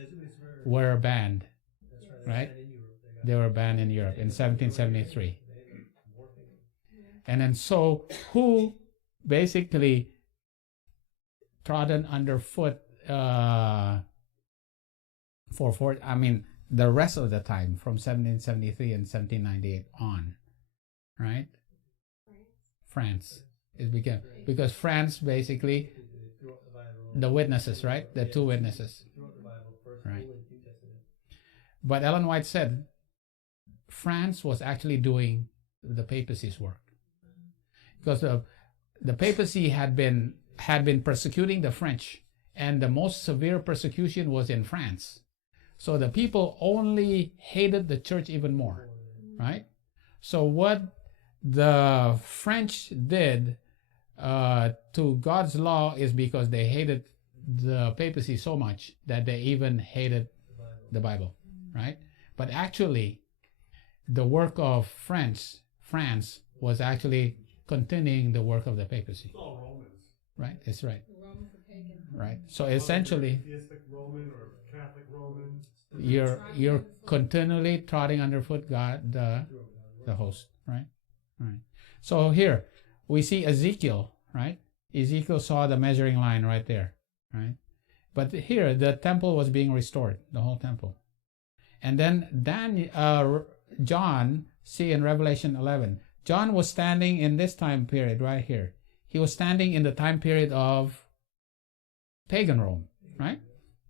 were banned, right? They were banned in Europe in 1773. And then so who basically trodden underfoot the rest of the time from 1773 and 1798 on, right? France. It began because France basically the witnesses, right? The two witnesses, right? But Ellen White said France was actually doing the papacy's work, because the papacy had been persecuting the French, and the most severe persecution was in France. So the people only hated the church even more, right? So what the French did to God's law is because they hated the papacy so much that they even hated the Bible, right? But actually, the work of France was actually continuing the work of the papacy. It's all Romans. Right, that's right. The Romans were pagan. Right. So essentially, Theistic Roman or Catholic Roman. you're continually trotting underfoot God, the host, right? Right. So here we see Ezekiel, right? Ezekiel saw the measuring line right there, right? But here the temple was being restored, the whole temple. And then John, see in Revelation 11, John was standing in this time period right here. He was standing in the time period of pagan Rome, right?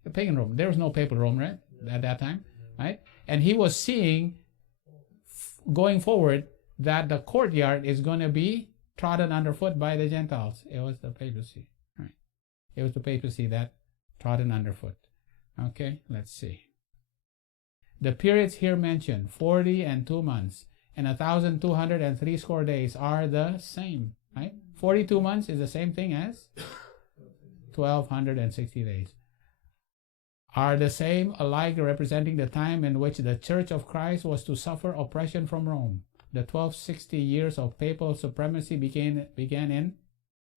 The pagan Rome. There was no papal Rome, right? At that time, right? And he was seeing, going forward, that the courtyard is going to be trodden underfoot by the Gentiles. It was the papacy, right? It was the papacy that trodden underfoot. Okay, let's see. The periods here mentioned, 40 and 2 months, and 1,260 days are the same, right? 42 months is the same thing as 1,260 days. are the same, alike representing the time in which the Church of Christ was to suffer oppression from Rome. The 1260 years of papal supremacy began in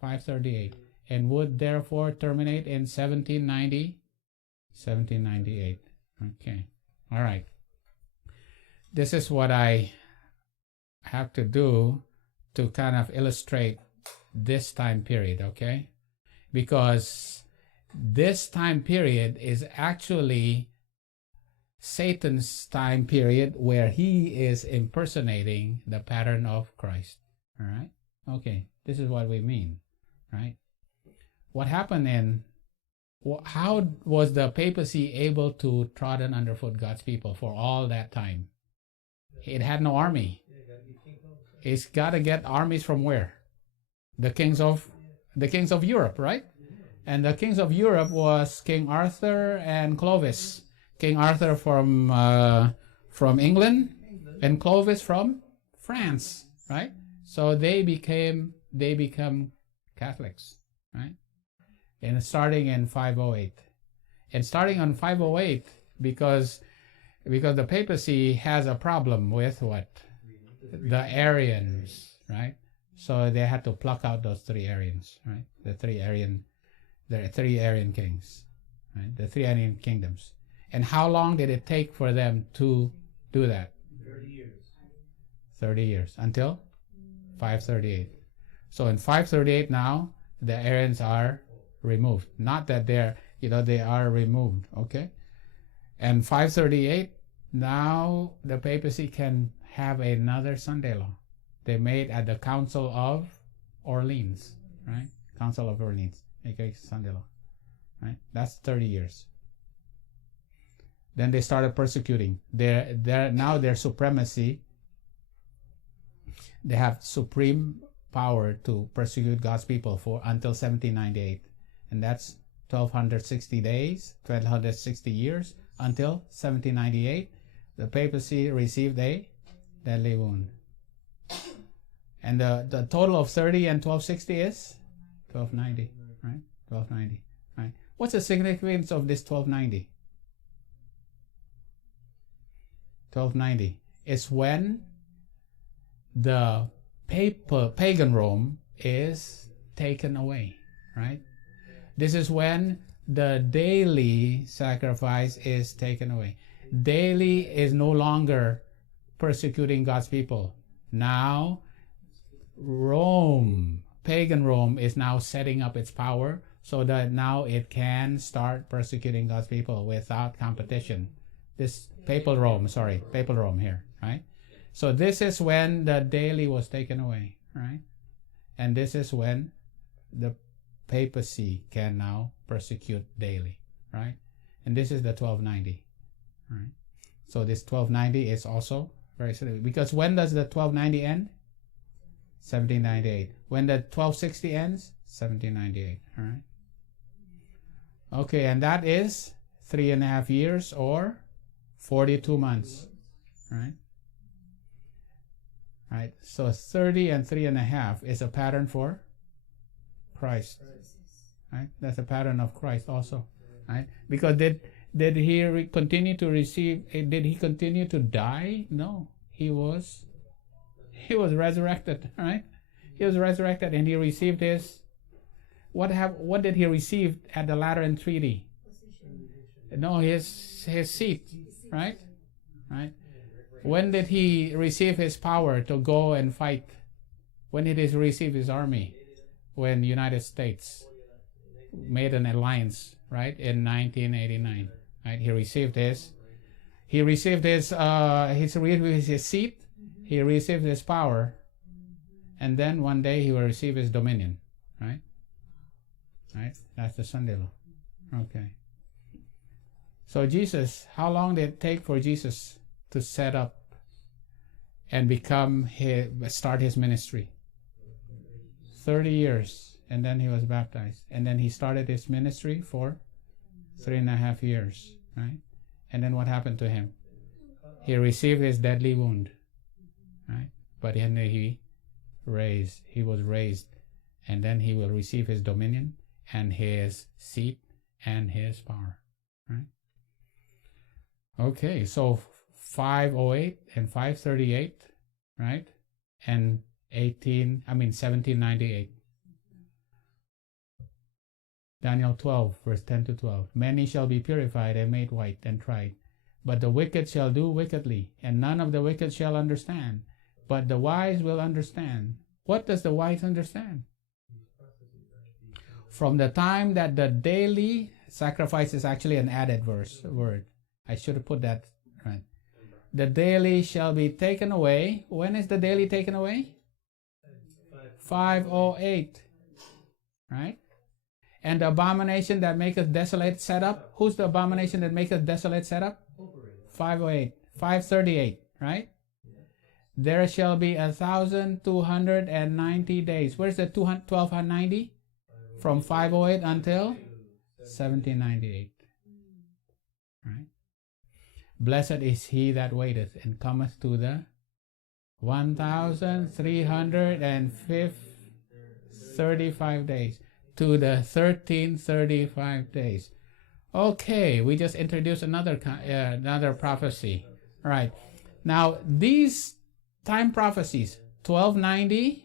538 and would therefore terminate in 1798. Okay, all right. This is what I have to do to kind of illustrate this time period, okay? Because this time period is actually Satan's time period where he is impersonating the pattern of Christ. All right? Okay, this is what we mean, right? What happened how was the papacy able to trodden underfoot God's people for all that time? It had no army. It's got to get armies from where? The kings of Europe, right? And the kings of Europe was King Arthur and Clovis. King Arthur from England and Clovis from France, right? So they become Catholics, right? And starting in 508. And starting on 508 because the papacy has a problem with what? The Arians, right? So they had to pluck out those three Arians, right? The three Arian kings, right? The three Arian kingdoms. And how long did it take for them to do that? 30 years. 30 years until 538. So in 538 now, the Arians are removed. Not that they are removed, okay? And 538, now the papacy can have another Sunday law. They made at the Council of Orleans, right? Council of Orleans, okay, Sunday law, right? That's 30 years. Then they started persecuting. Their supremacy. They have supreme power to persecute God's people until 1798, and that's 1260 days, 1260 years until 1798. The papacy received a deadly wound, and the total of 30 and 1260 is 1290, right? 1290, right? What's the significance of this 1290? 1290 is when the pagan Rome is taken away, right? This is when the daily sacrifice is taken away. Daily is no longer persecuting God's people. Now, pagan Rome is now setting up its power so that now it can start persecuting God's people without competition. This papal Rome here, right? So this is when the daily was taken away, right? And this is when the papacy can now persecute daily, right? And this is the 1290, right? So this 1290 is also very significant because when does the 1290 end? 1798. When the 1260 ends? 1798, all right? Okay, and that is 3.5 years or 42 months, right? Right. So 30 and 3.5 is a pattern for Christ, right? That's a pattern of Christ also, right? Because did he continue to receive? Did he continue to die? No, he was resurrected, right? He was resurrected, and he received his. What did he receive at the Lateran Treaty? No, his seat, right? Right. When did he receive his power to go and fight? When did he receive his army? When the United States made an alliance, right, in 1989, right? He received his seat, he received his power, and then one day he will receive his dominion, right? Right? That's the Sunday law. Okay. So Jesus, how long did it take for Jesus to set up and start his ministry? 30 years, and then he was baptized, and then he started his ministry for 3.5 years, right? And then what happened to him? He received his deadly wound, right? But then he was raised, and then he will receive his dominion and his seat and his power, right? Okay, so 508 and 538, right? And 1798. Daniel 12, verse 10 to 12. Many shall be purified and made white and tried. But the wicked shall do wickedly, and none of the wicked shall understand. But the wise will understand. What does the wise understand? From the time that the daily sacrifice is actually an added word. I should have put that right. The daily shall be taken away. When is the daily taken away? 508. Right? And the abomination that maketh desolate set up. Who's the abomination that maketh desolate set up? 508. 538. Right? There shall be 1,290 days. Where's the 1290? From 508 until 1798. Right? Blessed is he that waiteth and cometh to the 1,335 days. To the 1335 days. Okay, we just introduced another prophecy. All right. Now, these time prophecies, 1290,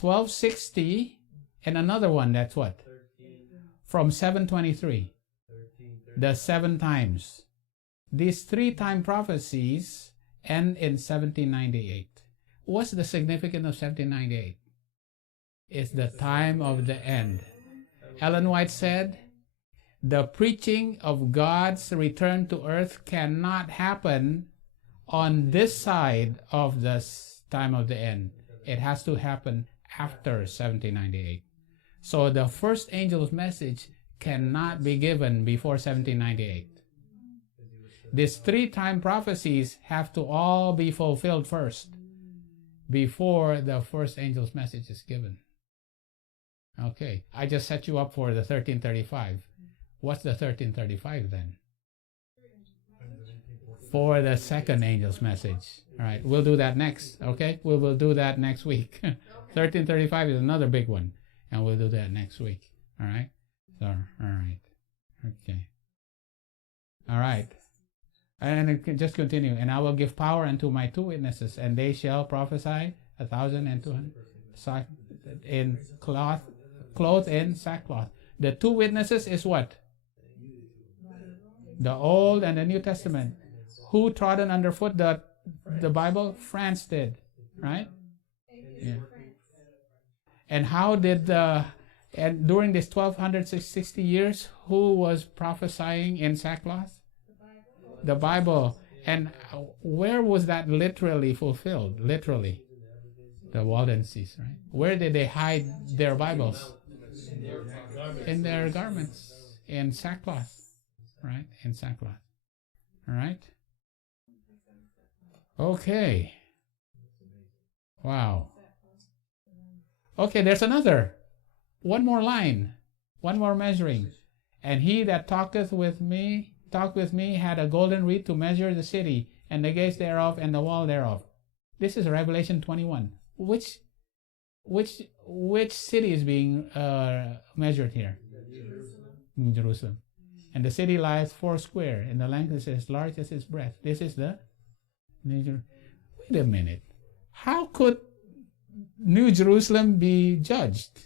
1260, and another one, that's what? From 723. The 7 times. These 3 time prophecies end in 1798. What's the significance of 1798? It's the time of the end. Ellen White said, the preaching of God's return to earth cannot happen on this side of the time of the end. It has to happen after 1798. So the first angel's message cannot be given before 1798. These 3 time prophecies have to all be fulfilled first before the first angel's message is given. Okay, I just set you up for the 1335. What's the 1335 then? For the second angel's message. All right, we'll do that next. Okay, we will do that next week. 1335 is another big one, and we'll do that next week. All right. So, all right. Okay. All right. And it can just continue. And I will give power unto my 2 witnesses, and they shall prophesy 1,200 in clothed in sackcloth. The 2 witnesses is what? The Old and the New Testament. Who trodden underfoot the Bible? France did, right? Yeah. And how did and during this 1260 years, who was prophesying in sackcloth? The Bible. And where was that literally fulfilled? Literally. The Waldenses, right? Where did they hide their Bibles? In their garments. In sackcloth. Right? In sackcloth. All right? Okay. Wow. Okay, there's another. One more line. One more measuring. And he that talked with me, had a golden reed to measure the city, and the gates thereof, and the wall thereof. This is Revelation 21. Which city is being measured here? Jerusalem. And the city lies 4 square, and the length is as large as its breadth. This is the Wait a minute. How could New Jerusalem be judged?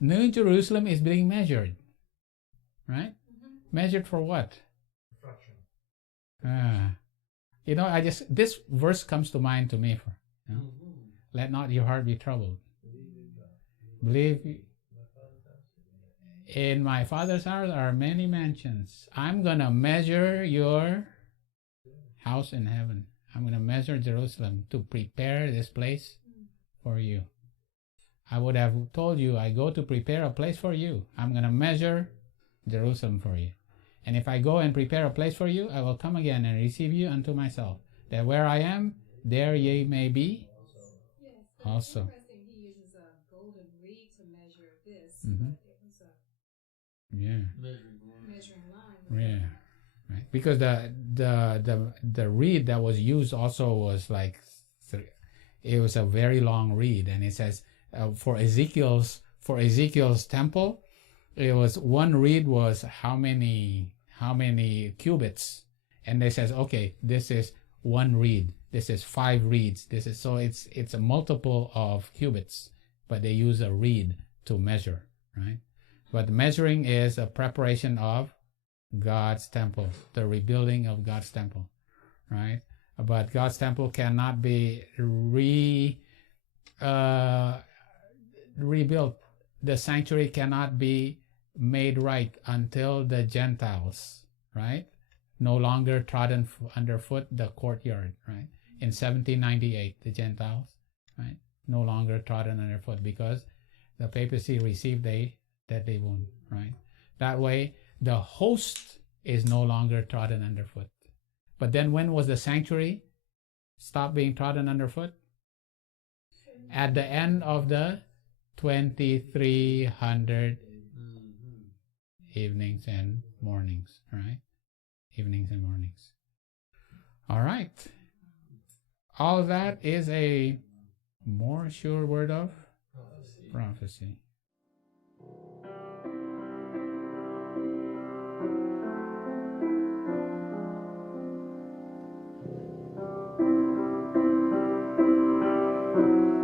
New Jerusalem is being measured, right? Measured for what? This verse comes to mind to me for, let not your heart be troubled. Believe in my Father's house are many mansions. I'm going to measure your house in heaven. I'm going to measure Jerusalem to prepare this place for you. I would have told you, I go to prepare a place for you. I'm going to measure Jerusalem for you. And if I go and prepare a place for you, I will come again and receive you unto myself, that where I am, there ye may be also. He uses a golden reed to measure this, Mm-hmm. but it was a measuring line. Yeah, right. Because the reed that was used also was like, it was a very long reed, and it says for Ezekiel's temple, it was one reed was how many cubits, and they says, okay, this is one reed, this is 5 reeds, this is, so it's a multiple of cubits, but they use a reed to measure, right? But measuring is a preparation of God's temple, the rebuilding of God's temple, right? But God's temple cannot be rebuilt. The sanctuary cannot be made right until the Gentiles, right, no longer trodden underfoot the courtyard, right? In 1798, the Gentiles, right, no longer trodden underfoot because the papacy received that they won't, right? That way, the host is no longer trodden underfoot. But then when was the sanctuary stopped being trodden underfoot? At the end of the 2300 evenings and mornings, right? Evenings and mornings. All right. All that is a more sure word of prophecy.